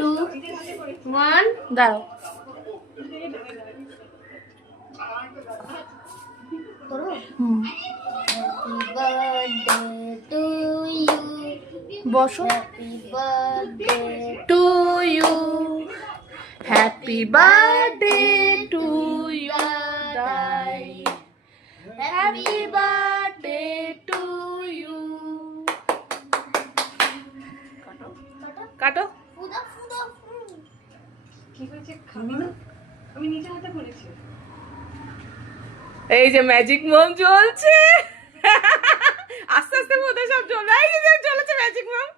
2 1 দাঁড়াও করো। Happy birthday to you, বসো। Happy birthday to you, happy birthday to you দাই, হ্যাপি বার্থডে টু ইউ। কাটো। কি হয়েছে, খাবি না? আমি নিজে হাতে করেছি। এই যে ম্যাজিক মম জ্বলছে, আস্তে আস্তে বোধ সব জ্বলে, এই যে জ্বলেছে ম্যাজিক মম।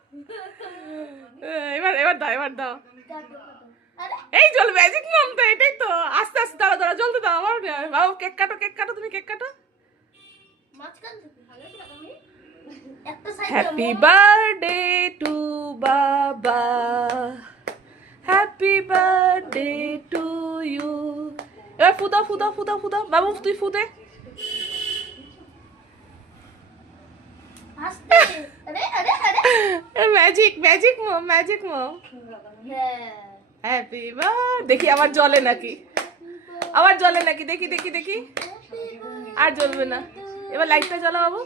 এবার এবার দাও, এবার দাও। এই জ্বল ম্যাজিক মম তো, এটাই তো। আস্তে আস্তে দাও, দাও জ্বলতে দাও। আমার বাবু কেক কাটো, কেক কাটো, তুমি কেক কাটো। হ্যাপি বার্থডে টু বাবা, হ্যাপি বার্থডে টু ইউ। এবার ফুদাও, ফুদাও, ফুদাও, ফুদাও। বাবু তুই ফুদে। Magic, magic mom, magic mom. Happy birthday. দেখি আবার জ্বলে নাকি, আবার জ্বলে নাকি, দেখি দেখি দেখি। আর জ্বলবে না। এবার লাইটটা জ্বালা বাবু,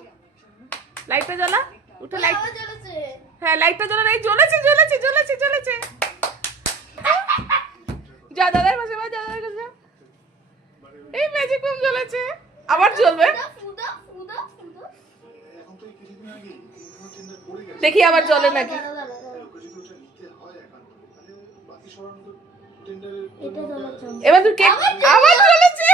লাইটটা জ্বালা। উঠে লাইট, হ্যাঁ লাইটটা জ্বলা। এই জ্বলেছে, জ্বলেছে, জ্বলেছে, জ্বলেছে। যা দাদার পাশে, যা দাদার কাছে। এই ম্যাজিক মম জ্বলেছে, আবার জ্বলবে। দেখি আবার জ্বলে নাকি। এবার তুই কেক, আবার জ্বলেছে।